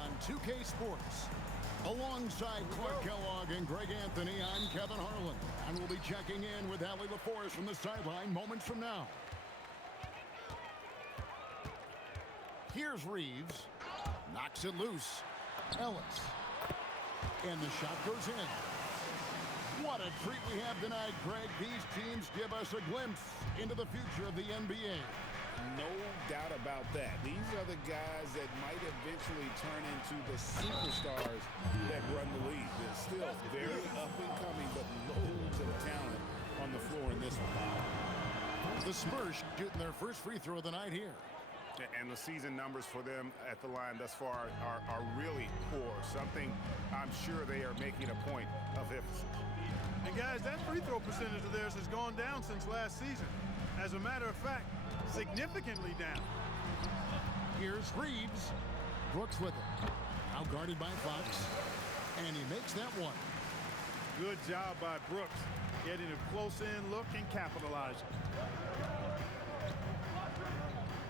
on 2K Sports. Alongside Clark Kellogg and Greg Anthony, I'm Kevin Harlan. And we'll be checking in with Allie LaForce from the sideline moments from now. Here's Reeves. Knocks it loose. Ellis. And the shot goes in. What a treat we have tonight, Greg. These teams give us a glimpse into the future of the NBA. No doubt about that. These are the guys that might eventually turn into the superstars that run the league. They're still very up and coming, but loads of talent on the floor in this one. The Spurs shooting their first free throw of the night here. And the season numbers for them at the line thus far are really poor. Something I'm sure they are making a point of emphasis. And guys, that free throw percentage of theirs has gone down since last season. As a matter of fact, significantly down. Here's Reeves. Brooks with it. Now guarded by Fox. And he makes that one. Good job by Brooks. Getting a close-in look and capitalizing.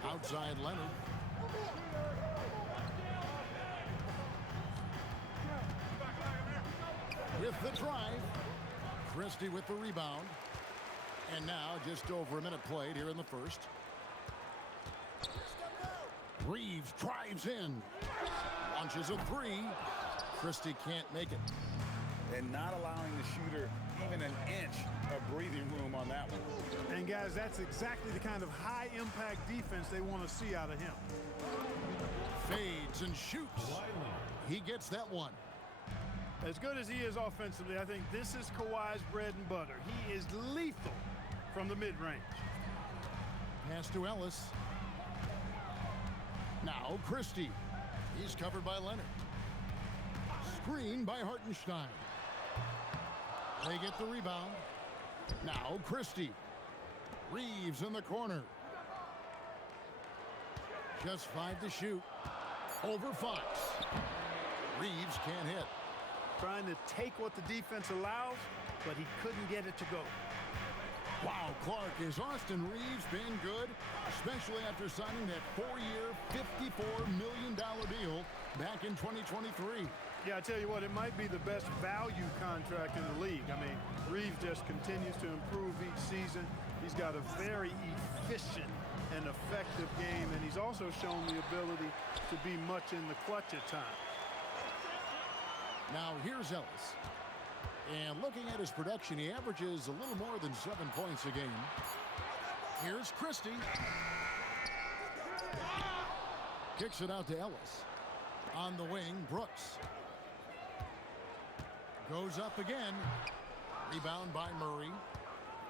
Outside Leonard. With the drive. Christie with the rebound. And now just over a minute played here in the first. Reeves drives in. Launches a three. Christie can't make it. And not allowing the shooter even an inch of breathing room on that one. And guys, that's exactly the kind of high-impact defense they want to see out of him. Fades and shoots. He gets that one. As good as he is offensively, I think this is Kawhi's bread and butter. He is lethal from the mid-range. Pass to Ellis. Now Christie. He's covered by Leonard. Screen by Hartenstein. They get the rebound. Now Christie. Reeves in the corner. Just 5 to shoot. Over Fox. Reeves can't hit. Trying to take what the defense allows, but he couldn't get it to go. Wow, Clark, has Austin Reeves been good? Especially after signing that 4-year, $54 million deal back in 2023. Yeah, I tell you what, it might be the best value contract in the league. I mean, Reeves just continues to improve each season. He's got a very efficient and effective game, and he's also shown the ability to be much in the clutch at times. Now here's Ellis. And looking at his production, he averages a little more than 7 points a game. Here's Christie. Kicks it out to Ellis. On the wing, Brooks. Goes up again. Rebound by Murray.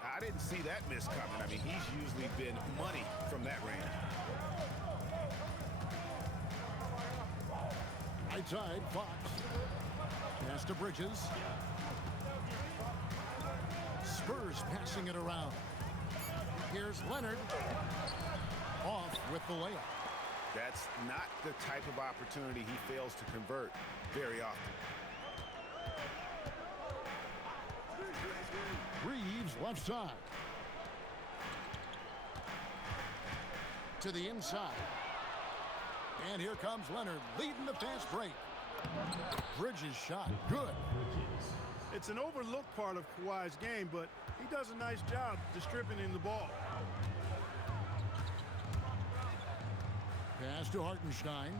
I didn't see that miss coming. I mean, he's usually been money from that range. Right side, Fox. Pass to Bridges. Spurs passing it around. Here's Leonard. Off with the layup. That's not the type of opportunity he fails to convert very often. Reeves left side. To the inside. And here comes Leonard leading the fast break. Bridges shot. Good. It's an overlooked part of Kawhi's game, but he does a nice job distributing the ball. Pass to Hartenstein.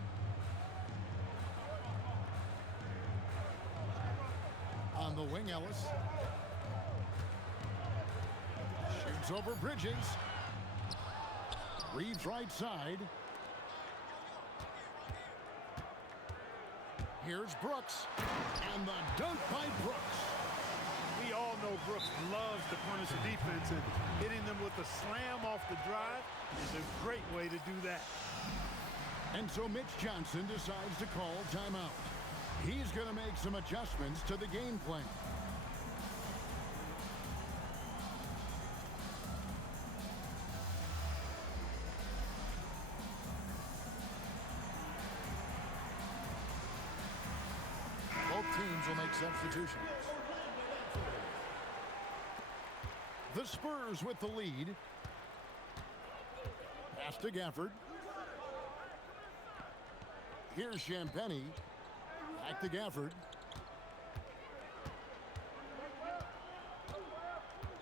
On the wing, Ellis. Shoots over Bridges. Reeves right side. Here's Brooks. And the dunk by Brooks. We all know Brooks loves to punish the defense, and hitting them with a slam off the drive is a great way to do that. And so Mitch Johnson decides to call timeout. He's going to make some adjustments to the game plan. Both teams will make substitutions. The Spurs with the lead. Pass to Gafford. Here's Champagnie. Back to Gafford.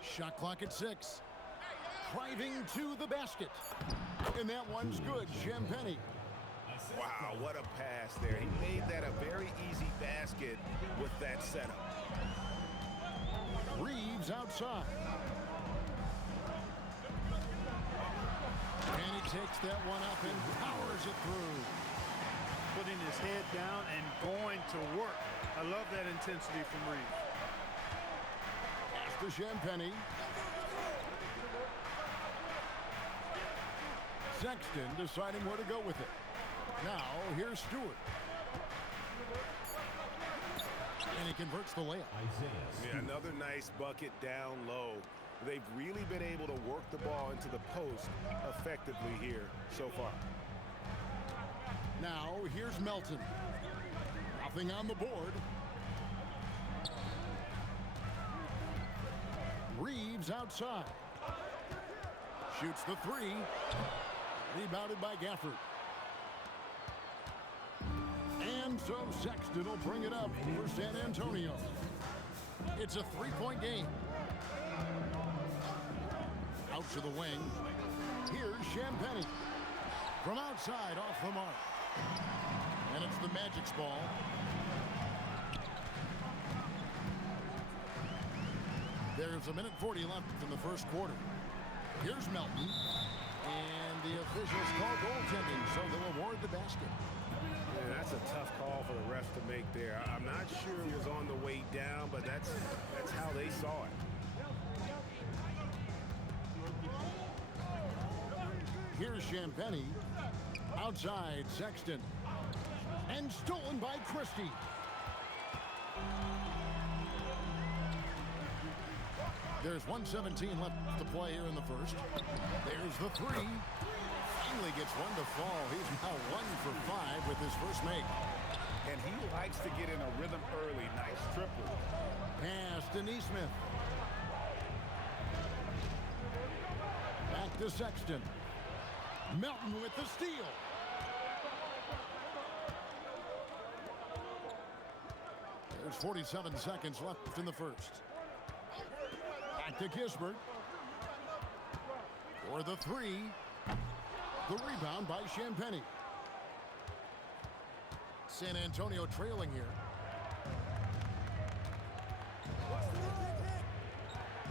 Shot clock at 6. Driving to the basket. And that one's good. Champagnie. Wow, what a pass there. He made that a very easy basket with that setup. Reeves outside. And he takes that one up and powers it through. Putting his head down and going to work. I love that intensity from Reeves. Pass to Champagnie. Sexton deciding where to go with it. Now, here's Stewart. And he converts the layup. Yeah, another nice bucket down low. They've really been able to work the ball into the post effectively here so far. Now, here's Melton. Nothing on the board. Reeves outside. Shoots the 3. Rebounded by Gafford. And so Sexton will bring it up for San Antonio. It's a 3-point game. Out to the wing. Here's Champagnie. From outside, off the mark. And it's the Magic's ball. There's a minute 40 left in the first quarter. Here's Melton. And the officials call goaltending, so they'll award the basket. Yeah, that's a tough call for the refs to make there. I'm not sure it was on the way down, but that's how they saw it. Here's Champagnie. Outside, Sexton. And stolen by Christie. There's 1:17 left to play here in the first. There's the 3. Finally gets one to fall. He's now 1 for 5 with his first make. And he likes to get in a rhythm early. Nice triple. Pass to Neesmith. Back to Sexton. Melton with the steal. There's 47 seconds left in the first. Back to Kispert. For the 3. The rebound by Champagnie. San Antonio trailing here.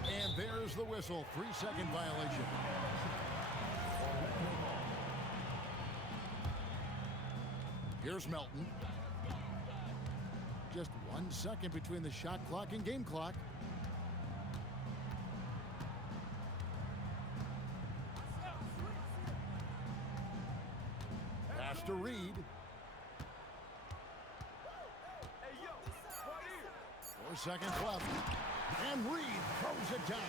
And there's the whistle. 3-second violation. Here's Melton. Just 1 second between the shot clock and game clock. Pass to Reed. 4 seconds left. And Reed throws it down.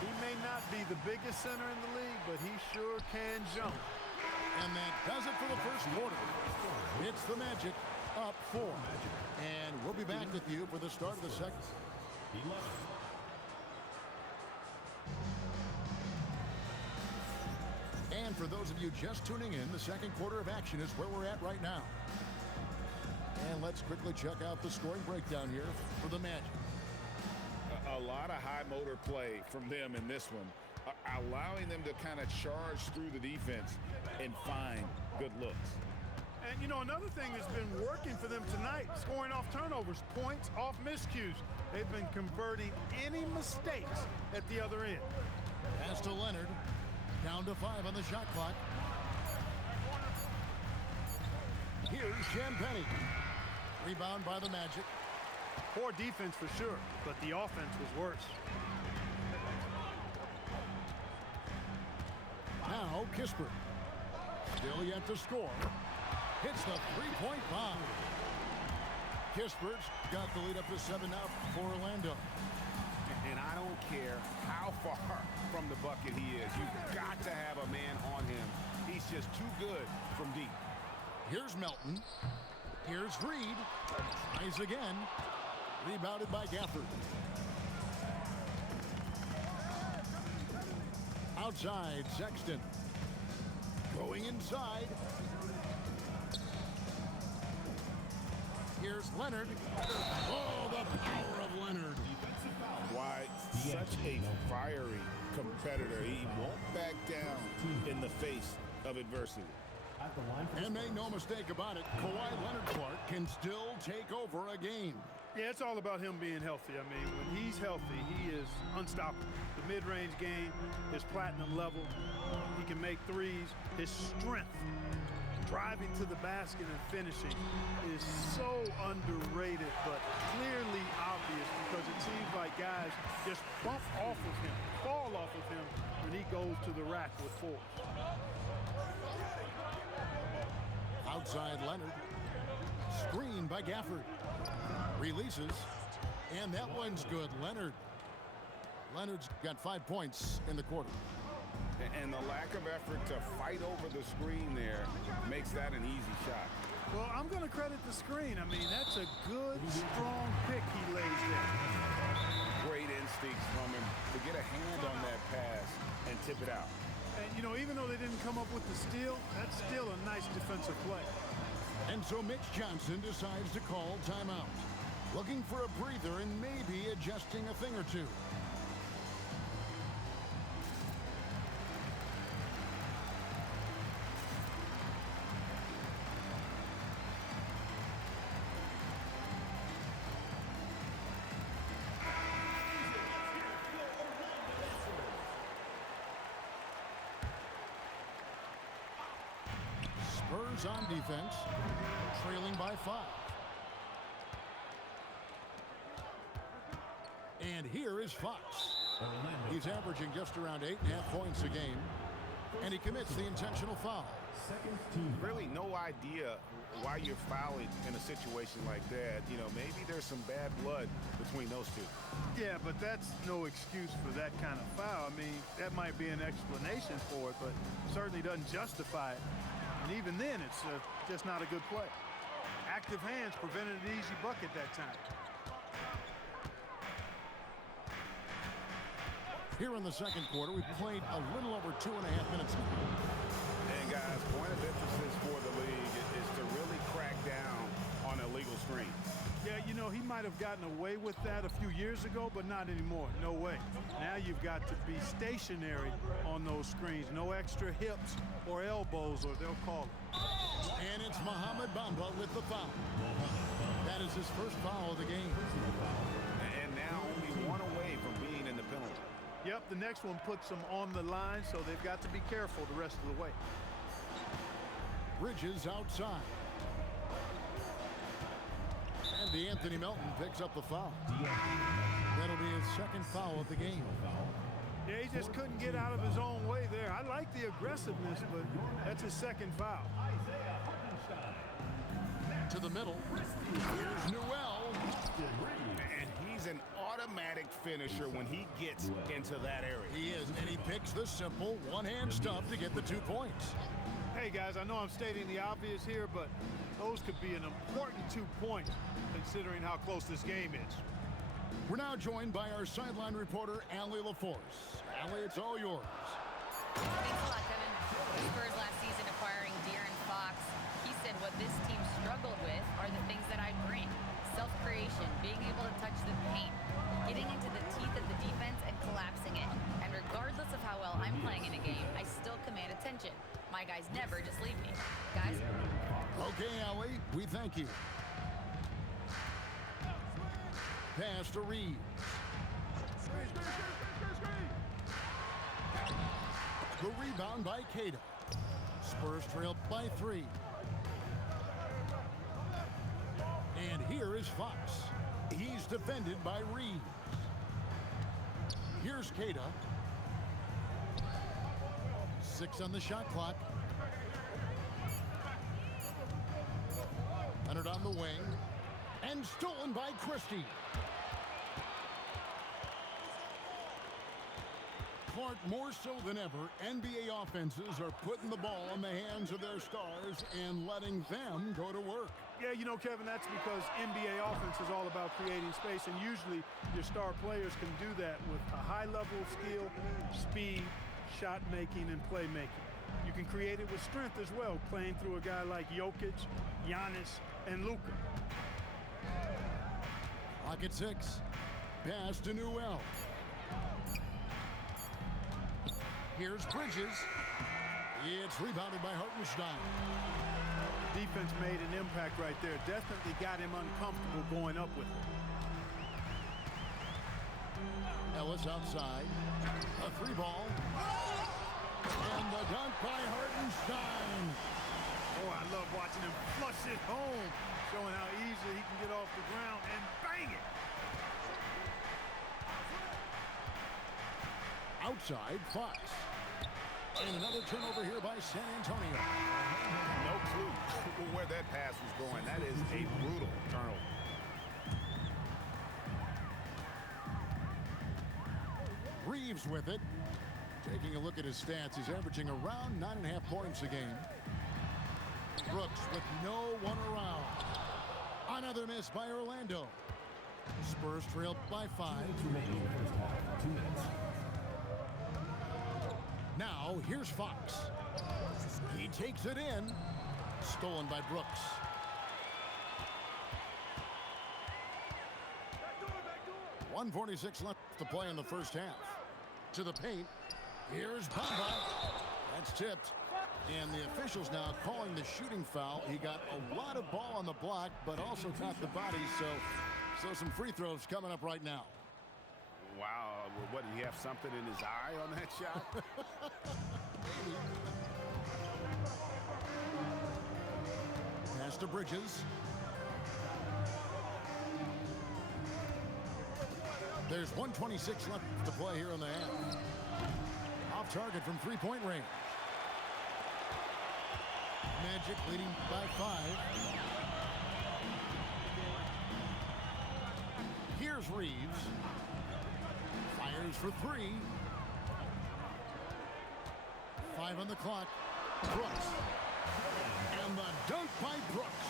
He may not be the biggest center in the league, but he sure can jump. And that does it for the first quarter. It's the Magic up 4. And we'll be back with you for the start of the second. And for those of you just tuning in, the second quarter of action is where we're at right now. And let's quickly check out the scoring breakdown here for the Magic. A lot of high motor play from them in this one, allowing them to kind of charge through the defense and find good looks. And, you know, another thing that's been working for them tonight, scoring off turnovers, points off miscues. They've been converting any mistakes at the other end. Pass to Leonard. Down to 5 on the shot clock. Here's Champagnie. Rebound by the Magic. Poor defense for sure, but the offense was worse. Now Kispert. Still yet to score. Hits the three-point bomb. Kispert's got the lead up to 7 now for Orlando. And I don't care how far from the bucket he is. You've got to have a man on him. He's just too good from deep. Here's Melton. Here's Reed. Tries again. Rebounded by Gafford. Outside, Sexton. Going inside. Here's Leonard. Oh, the power of Leonard. Why, such a fiery competitor. He won't back down in the face of adversity. And make no mistake about it, Kawhi Leonard Clark can still take over a game. Yeah, it's all about him being healthy. I mean, when he's healthy, he is unstoppable. The mid-range game is platinum level. He can make threes. His strength, driving to the basket and finishing, is so underrated, but clearly obvious because it seems like guys just bump off of him, fall off of him when he goes to the rack with force. Outside Leonard. Screen by Gafford. Releases. And that one's good. Leonard's got 5 points in the quarter. And the lack of effort to fight over the screen there makes that an easy shot. Well, I'm going to credit the screen. I mean, that's a good, strong pick he lays there. Great instincts from him to get a hand on that pass and tip it out. And, you know, even though they didn't come up with the steal, that's still a nice defensive play. And so Mitch Johnson decides to call timeout. Looking for a breather and maybe adjusting a thing or two. Spurs on defense, trailing by 5. And here is Fox. He's averaging just around 8.5 points a game, and he commits the intentional foul. Really no idea why you're fouling in a situation like that. You know, maybe there's some bad blood between those two. Yeah, but that's no excuse for that kind of foul. I mean, that might be an explanation for it, but certainly doesn't justify it. And even then, it's just not a good play. Active hands prevented an easy bucket that time. Here in the second quarter, we played a little over 2.5 minutes. And guys, point of emphasis for the league is to really crack down on illegal screens. Yeah, you know, he might have gotten away with that a few years ago, but not anymore. No way. Now you've got to be stationary on those screens. No extra hips or elbows, or they'll call it. And it's Mohamed Bamba with the foul. That is his first foul of the game. And now only one away from being in the penalty. Yep, the next one puts them on the line, so they've got to be careful the rest of the way. Bridges outside. And DeAnthony Melton picks up the foul. That'll be his second foul of the game. Yeah, he just couldn't get out of his own way there. I like the aggressiveness, but that's his second foul. To the middle. Here's Newell. And he's an automatic finisher when he gets into that area. He is, and he picks the simple one-hand stuff to get the 2 points. Hey, guys, I know I'm stating the obvious here, but those could be an important 2 points considering how close this game is. We're now joined by our sideline reporter, Allie LaForce. Allie, it's all yours. Thanks a lot, Kevin. The Spurs last season acquiring De'Aaron Fox. He said what this team struggled with are the things that I bring. Self-creation, being able to touch the paint, getting into the teeth of the defense and collapsing it. And regardless of how well I'm playing in a game, I still command attention. My guys never just leave me. Guys? Okay, Allie, we thank you. Pass to Reeves. The rebound by Cato. Spurs trail by 3. And here is Fox. He's defended by Reeves. Here's Cato. 6 on the shot clock. Leonard on the wing. And stolen by Christie. Clark, more so than ever, NBA offenses are putting the ball in the hands of their stars and letting them go to work. Yeah, you know, Kevin, that's because NBA offense is all about creating space, and usually your star players can do that with a high level of skill, speed, shot making, and playmaking. You can create it with strength as well, playing through a guy like Jokic, Giannis, and Luka. Clock at 6. Pass to Newell. Here's Bridges. It's rebounded by Hartenstein. Defense made an impact right there. Definitely got him uncomfortable going up with it. Ellis outside. A 3-ball. And the dunk by Hartenstein. Oh, I love watching him flush it home, showing how easily he can get off the ground and bang it. Outside, Fox. And another turnover here by San Antonio. No clue where that pass was going. That is a brutal turnover. Reeves with it. Taking a look at his stats, he's averaging around 9.5 points a game. Brooks with no one around. Another miss by Orlando. Spurs trailed by 5. Now here's Fox. He takes it in. Stolen by Brooks. .146 left to play in the first half. To the paint. Here's Bamba. That's tipped. And the officials now calling the shooting foul. He got a lot of ball on the block, but also caught the body. So some free throws coming up right now. Wow. What, did he have something in his eye on that shot? Pass to Bridges. There's 126 left to play here in the half. Off target from three-point range. Magic leading by 5. Here's Reeves. Fires for 3. 5 on the clock. Brooks. And the dunk by Brooks.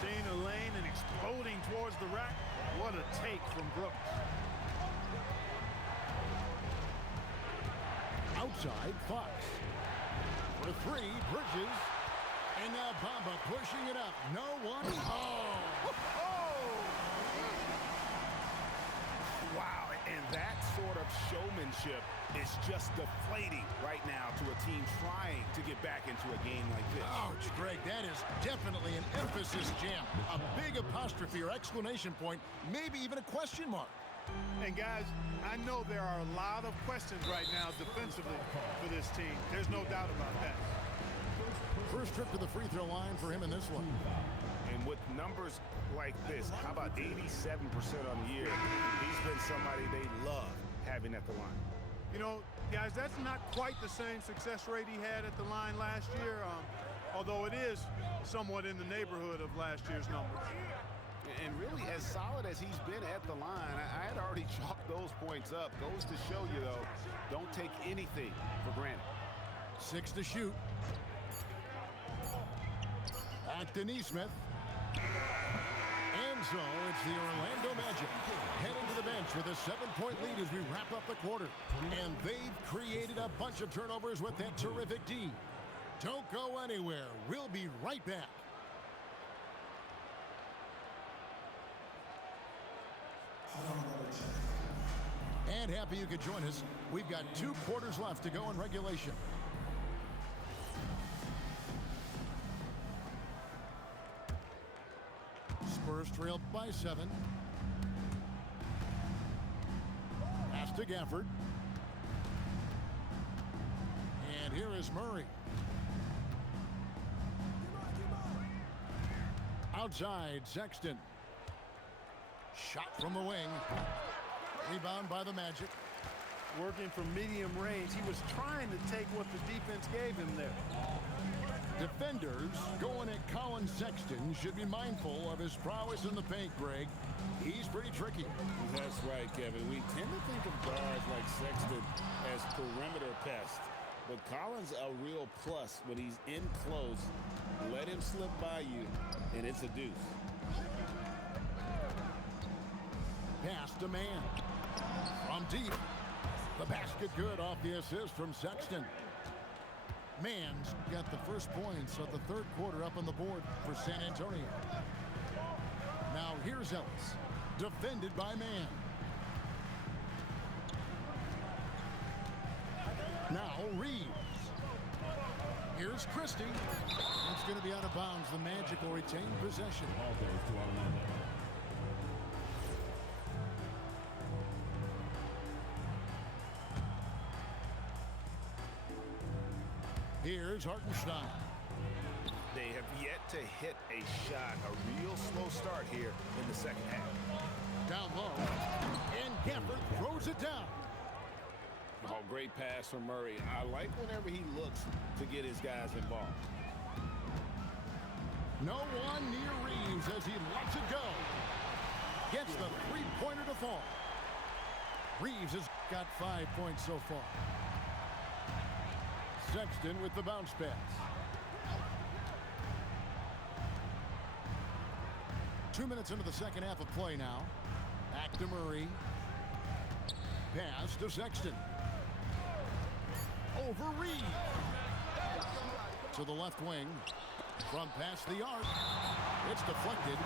Seeing a lane and exploding towards the rack. What a take from Brooks. Outside, Fox. For 3, Bridges. And now Bamba pushing it up. No one. Oh! Wow, and that sort of showmanship is just deflating right now to a team trying to get back into a game like this. Ouch, Greg, that is definitely an emphasis jam. A big apostrophe or exclamation point, maybe even a question mark. And guys, I know there are a lot of questions right now defensively for this team. There's no doubt about that. First trip to the free throw line for him in this one. And with numbers like this, how about 87% on the year? He's been somebody they love having at the line. You know, guys, that's not quite the same success rate he had at the line last year, although it is somewhat in the neighborhood of last year's numbers. And really, as solid as he's been at the line, I had already chalked those points up. Goes to show you, though, don't take anything for granted. 6 to shoot. Back to Neesmith. And so it's the Orlando Magic heading to the bench with a 7-point lead as we wrap up the quarter. And they've created a bunch of turnovers with that terrific D. Don't go anywhere. We'll be right back. And happy you could join us. We've got 2 quarters left to go in regulation. Spurs trailed by 7. Pass to Gafford. And here is Murray. Outside, Sexton. Shot from the wing. Rebound by the Magic. Working from medium range, he was trying to take what the defense gave him there. Defenders going at Colin Sexton should be mindful of his prowess in the paint, Greg. He's pretty tricky. That's right, Kevin. We tend to think of guards like Sexton as perimeter pests, but Collins a real plus when he's in close. Let him slip by you, and it's a deuce. Pass to Man. From deep. The basket good off the assist from Sexton. Mann's got the first points of the third quarter up on the board for San Antonio. Now Here's Ellis. Defended by man. Now Reeves. Here's Christie. It's going to be out of bounds. The Magic will retain possession. Ball goes to Orlando. Here's Hartenstein. They have yet to hit a shot. A real slow start here in the second half. Down low. And Gafford throws it down. Oh, great pass from Murray. I like whenever he looks to get his guys involved. No one near Reeves as he lets it go. Gets the three-pointer to fall. Reeves has got 5 points so far. Sexton with the bounce pass. 2 minutes into the second half of play now. Back to Murray. Pass to Sexton. Over Reeves. To the left wing. From past the arc. It's deflected.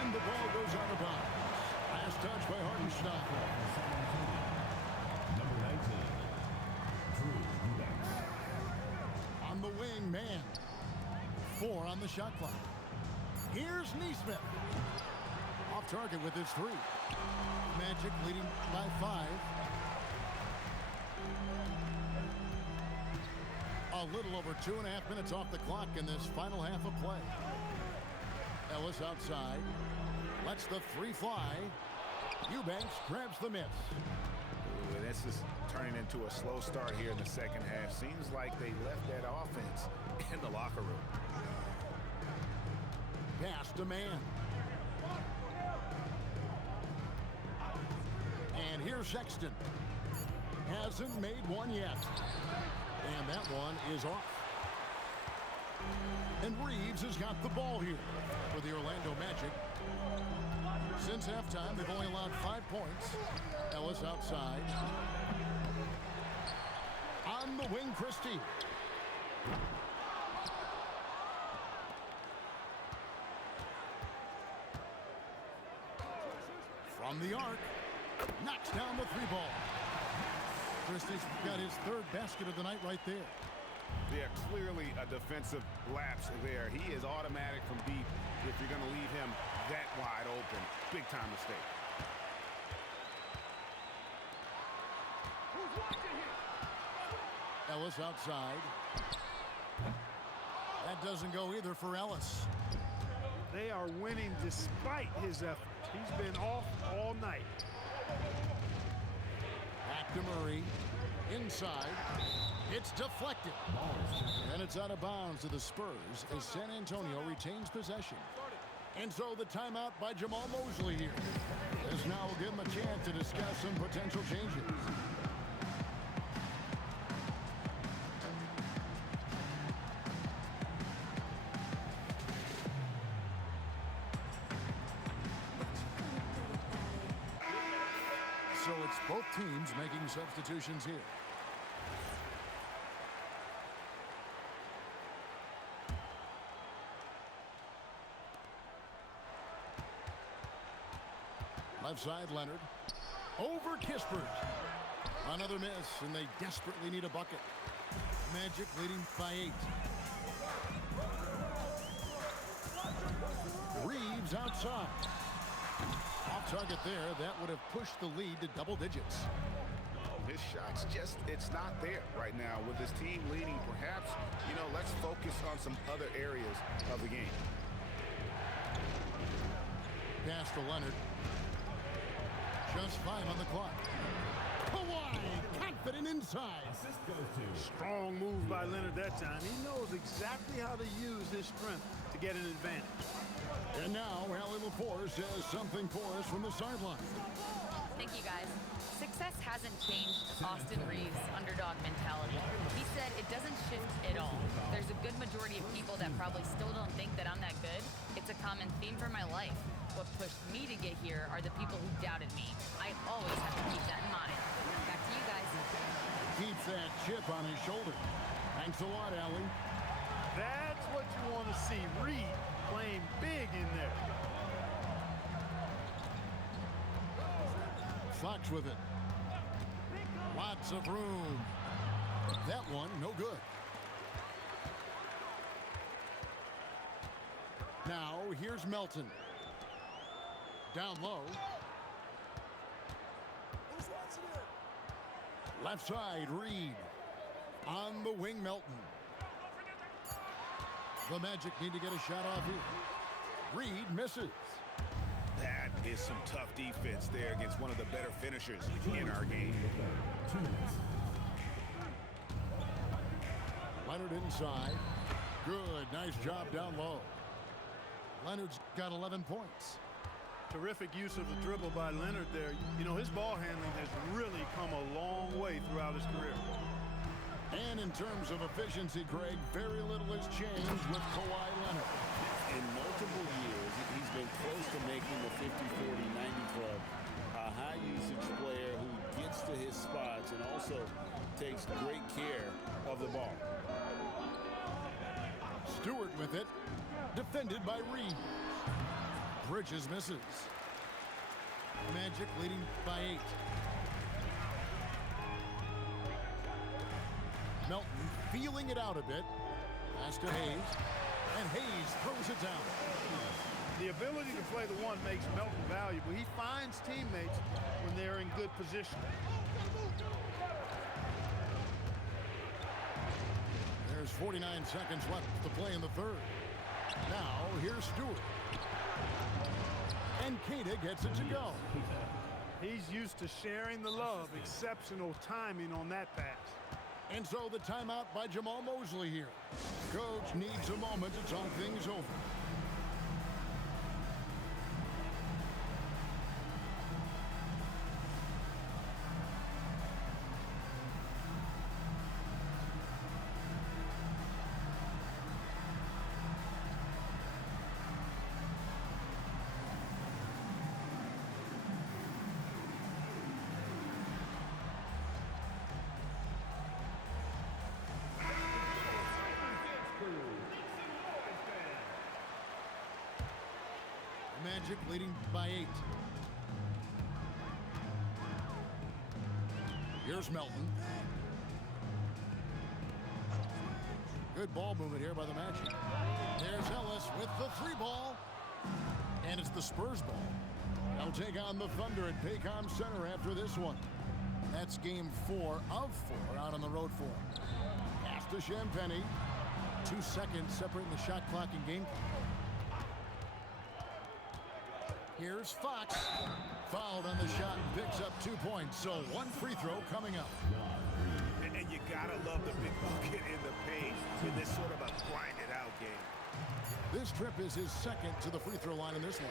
And the ball goes out of bounds. Last touch by Hartenstein. Number 19, Drew Eubanks. On the wing, man. 4 on the shot clock. Here's Neesmith. Off target with his 3. Magic leading by 5. A little over 2.5 minutes off the clock in this final half of play. Ellis outside. Lets the 3 fly. Eubanks grabs the miss. Ooh, this is turning into a slow start here in the second half. Seems like they left that offense in the locker room. Pass to man. And here's Sexton. Hasn't made one yet. And that one is off. And Reeves has got the ball here for the Orlando Magic. Since halftime, they've only allowed 5 points. Ellis outside. On the wing, Christie. From the arc. Knocks down the 3-ball. Christie's got his 3rd basket of the night right there. Yeah, clearly a defensive lapse there. He is automatic from deep if you're going to leave him that wide open. Big time mistake. Ellis outside. That doesn't go either for Ellis. They are winning despite his efforts. He's been off all night. Back to Murray. Inside. It's deflected. And it's out of bounds to the Spurs as San Antonio retains possession. And so the timeout by Jamal Mosley here. As now will give him a chance to discuss some potential changes. So it's both teams making substitutions here. Left side, Leonard. Over Kispert. Another miss, and they desperately need a bucket. Magic leading by 8. Reeves outside. Off target there. That would have pushed the lead to double digits. His shot's just, it's not there right now. With his team leading, perhaps, let's focus on some other areas of the game. Pass to Leonard. Just 5 on the clock. Kawhi, confident inside. Assist goes to. Strong move by Leonard that time. He knows exactly how to use his strength to get an advantage. And now, Allie Lepore says something for us from the sideline. Thank you, guys. Success hasn't changed Austin Reeves' underdog mentality. He said it doesn't shift at all. There's a good majority of people that probably still don't think that I'm that good. It's a common theme for my life. What pushed me to get here are the people who doubted me. I always have to keep that in mind. Back to you guys. Keeps that chip on his shoulder. Thanks a lot, Allie. That's what you want to see. Reed playing big in there. Fox with it. Lots of room. That one, no good. Now, here's Melton. Down low. Left side, Reed. On the wing, Melton. The Magic need to get a shot off here. Reed misses. That is some tough defense there against one of the better finishers in our game. Leonard inside. Good, nice job down low. Leonard's got 11 points. Terrific use of the dribble by Leonard there. You know, his ball handling has really come a long way throughout his career. And in terms of efficiency, Greg, very little has changed with Kawhi Leonard. In multiple years, he's been close to making the 50-40-90 club. A high-usage player who gets to his spots and also takes great care of the ball. Stewart with it. Defended by Reed. Bridges misses. Magic leading by 8. Melton feeling it out a bit. Pass to Hayes. And Hayes throws it down. The ability to play the one makes Melton valuable. He finds teammates when they're in good position. There's 49 seconds left to play in the third. Now, here's Stewart. And Keita gets it to go. He's used to sharing the love. Exceptional timing on that pass. And so the timeout by Jamal Mosley here. Coach needs a moment to talk things over. Magic leading by 8. Here's Melton. Good ball movement here by the Magic. There's Ellis with the 3 ball. And it's the Spurs ball. They'll take on the Thunder at Paycom Center after this one. That's game 4 of 4 out on the road for them. Pass to Champagnie. 2 seconds separating the shot clock and game clock. Here's Fox. Fouled on the shot and picks up 2 points. So 1 free throw coming up. And you gotta love the big bucket in the paint in this sort of a grinded-out game. This trip is his second to the free throw line in this one.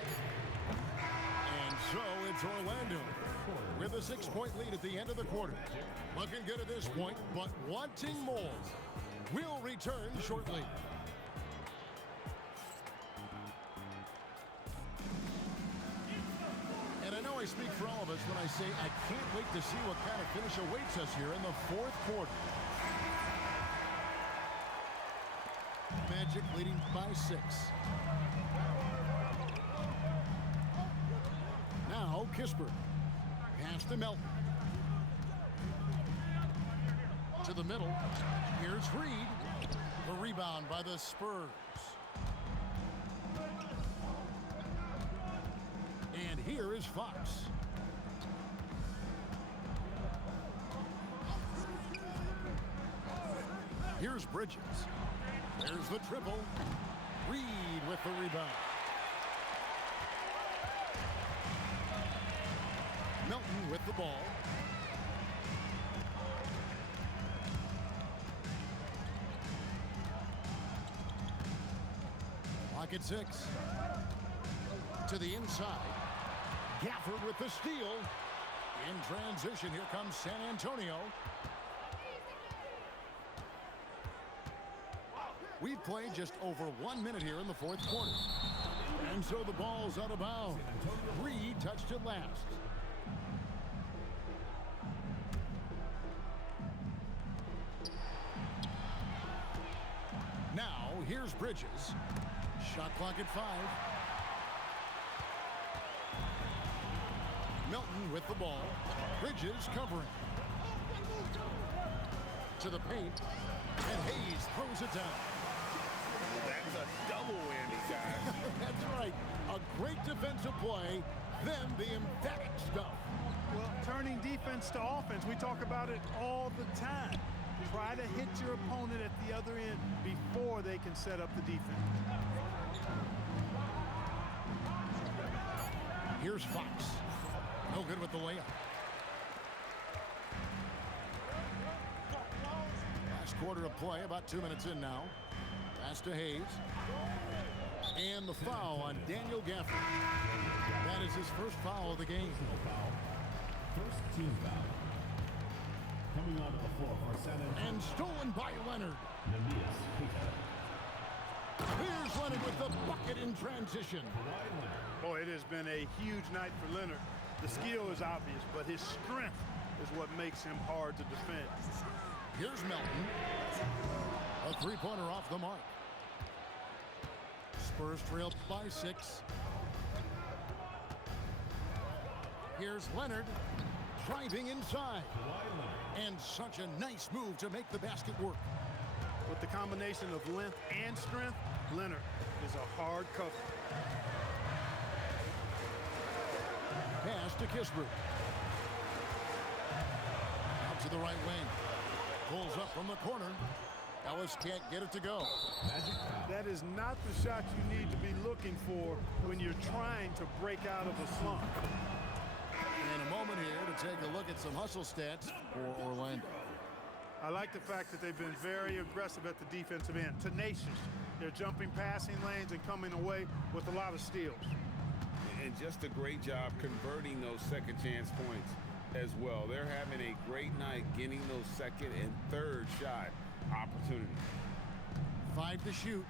And so it's Orlando with a 6-point lead at the end of the quarter. Looking good at this point, but wanting more. We'll return shortly. And I know I speak for all of us when I say I can't wait to see what kind of finish awaits us here in the 4th quarter. Magic leading by 6. Now Kispert. Pass to Melton. To the middle. Here's Reed. The rebound by the Spurs. And here is Fox. Here's Bridges. There's the triple. Reed with the rebound. Melton with the ball. Clock at 6. To the inside. Gafford with the steal. In transition, here comes San Antonio. We've played just over 1 minute here in the 4th quarter. And so the ball's out of bounds. Reed touched it last. Now, here's Bridges. Shot clock at 5. Melton with the ball. Bridges covering. To the paint. And Hayes throws it down. That's a double whammy, guys. That's right. A great defensive play, then the emphatic stuff. Well, turning defense to offense, we talk about it all the time. Try to hit your opponent at the other end before they can set up the defense. Here's Fox. No good with the layup. Last quarter of play, about 2 minutes in now. Pass to Hayes. And the foul on Daniel Gafford. That is his first foul of the game. First team foul. Coming onto the floor for San Antonio. And stolen by Leonard. Neemias Queta. Here's Leonard with the bucket in transition. Boy, it has been a huge night for Leonard. The skill is obvious, but his strength is what makes him hard to defend. Here's Melton. A three-pointer off the mark. Spurs trail by 6. Here's Leonard driving inside. And such a nice move to make the basket work. With the combination of length and strength, Leonard is a hard cover. Pass to Kispert. Out to the right wing. Pulls up from the corner. Ellis can't get it to go. That is not the shot you need to be looking for when you're trying to break out of a slump. In a moment here to take a look at some hustle stats for Orlando. I like the fact that they've been very aggressive at the defensive end, tenacious. They're jumping passing lanes and coming away with a lot of steals. And just a great job converting those second chance points as well. They're having a great night getting those second and third shot opportunities. 5 to shoot.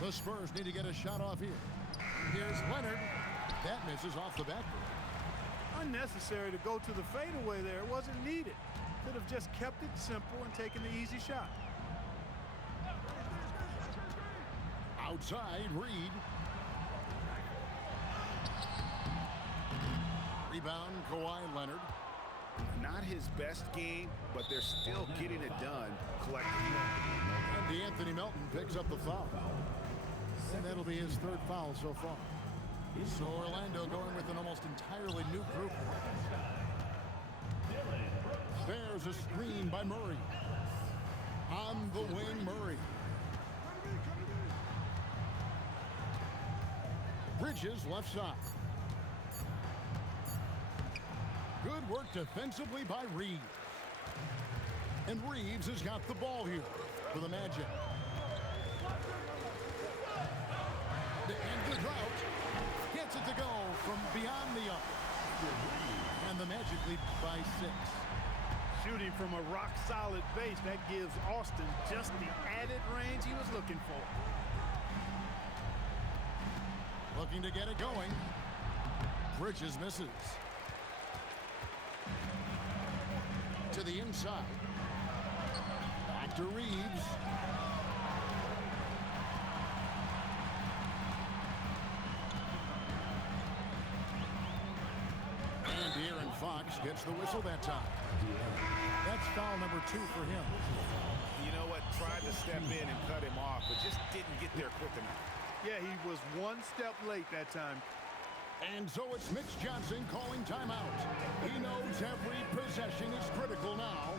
The Spurs need to get a shot off here. Here's Leonard. That misses off the backboard. Unnecessary to go to the fadeaway there. It wasn't needed. Could have just kept it simple and taken the easy shot. Outside, Reed. Rebound, Kawhi Leonard. Not his best game, but they're still getting it done collectively. And Anthony Melton picks up the foul. And that'll be his third foul so far. So Orlando going with an almost entirely new group. There's a screen by Murray. On the wing, Murray. Bridges left side. Good work defensively by Reeves. And Reeves has got the ball here for the Magic. The end of the drought. Gets it to go from beyond the arc. And the Magic lead by 6. Shooting from a rock-solid base, that gives Austin just the added range he was looking for. Looking to get it going. Bridges misses. To the inside. Back to Reeves. And De'Aaron Fox gets the whistle that time. That's foul number 2 for him. You know what? Tried to step in and cut him off, but just didn't get there quick enough. Yeah, he was one step late that time. And so it's Mitch Johnson calling timeout. He knows every possession is critical now.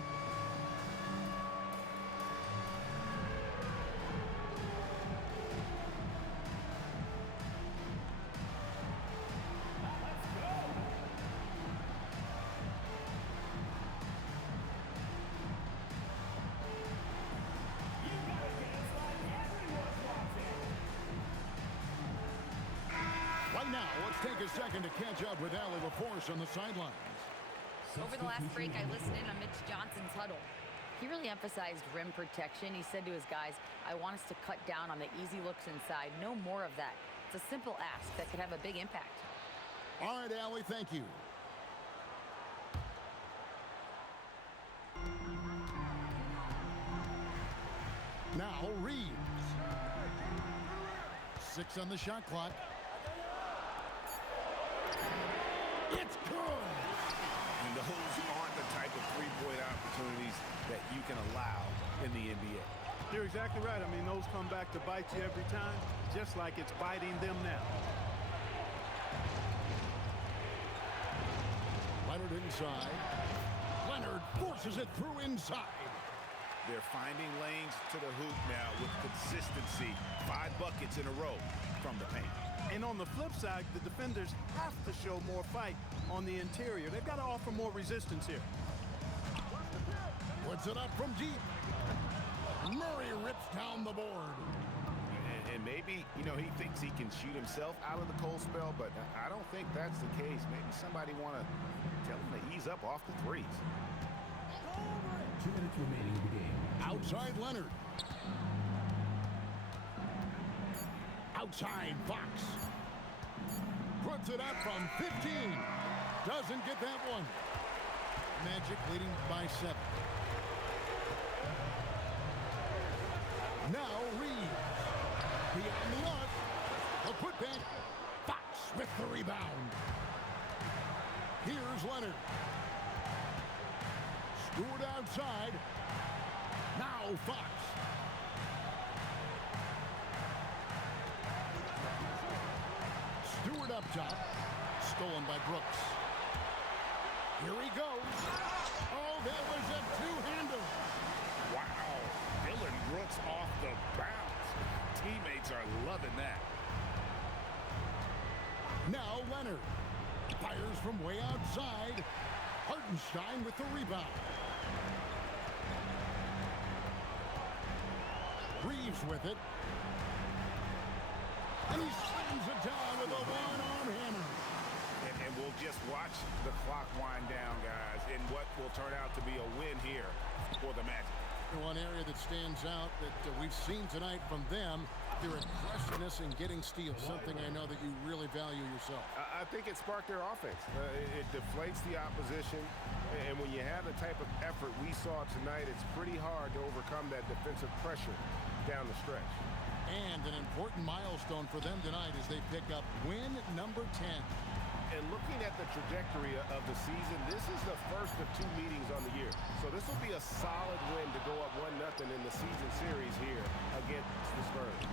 Right now, let's take a second to catch up with Allie LaForce on the sidelines. Over the last break, I listened in on Mitch Johnson's huddle. He really emphasized rim protection. He said to his guys, I want us to cut down on the easy looks inside. No more of that. It's a simple ask that could have a big impact. All right, Allie, thank you. Now, Reeves. 6 on the shot clock. It's good. And those aren't the type of three-point opportunities that you can allow in the NBA. You're exactly right. I mean, those come back to bite you every time, just like it's biting them now. Leonard inside. Leonard forces it through inside. They're finding lanes to the hoop now with consistency. 5 buckets in a row from the paint. And on the flip side, the defenders have to show more fight on the interior. They've got to offer more resistance here. Puts it up from deep. Murray rips down the board. And maybe, you know, he thinks he can shoot himself out of the cold spell, but I don't think that's the case. Maybe somebody want to tell him to ease up off the threes. 2 minutes remaining in the game. Outside Leonard. Outside Fox. Puts it up from 15. Doesn't get that one. Magic leading by 7. Now Reeves. Beyond the arc. A putback. Fox with the rebound. Here's Leonard. Stewart outside. Now Fox. Stewart up top. Stolen by Brooks. Here he goes. Oh, that was a two-hander. Wow. Dylan Brooks off the bounce. Teammates are loving that. Now Leonard. Fires from way outside. Hartenstein with the rebound. Reeves with it. And he slams it down with a one-arm hammer. And we'll just watch the clock wind down, guys, in what will turn out to be a win here for the Magic. One area that stands out that we've seen tonight from them, their aggressiveness in getting steals, something I know that you really value yourself. I think it sparked their offense. It deflates the opposition, and when you have the type of effort we saw tonight, it's pretty hard to overcome that defensive pressure down the stretch. And an important milestone for them tonight as they pick up win number 10. And looking at the trajectory of the season, this is the first of 2 meetings on the year. So this will be a solid win to go up 1-0 in the season series here against the Spurs.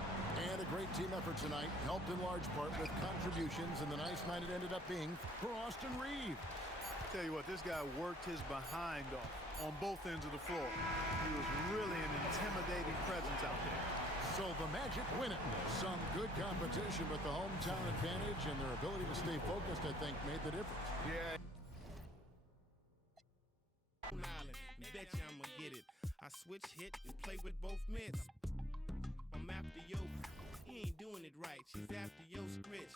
And a great team effort tonight, helped in large part with contributions, and the nice night it ended up being for Austin Reeves. Tell you what, this guy worked his behind off on both ends of the floor. He was really an intimidating presence out there. So the Magic win it. Some good competition, but the hometown advantage and their ability to stay focused, I think, made the difference. Yeah. Bet you I'ma get it. I switch hit and play with both mitts. I'm after yo. He ain't doing it right. She's after your scritch.